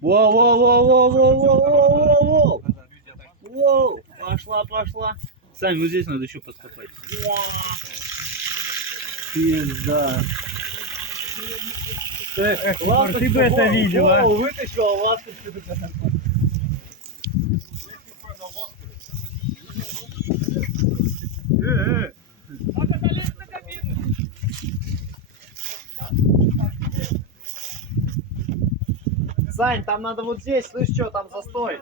Воу-воу-воу-воу-воу-воу-воу-воу! Воу! Пошла. Сань, вот здесь надо еще подкопать. Пизда. Ты бы это видела. Вытащил, а ласточку такая. Сань, там надо вот здесь, слышь, что там застой.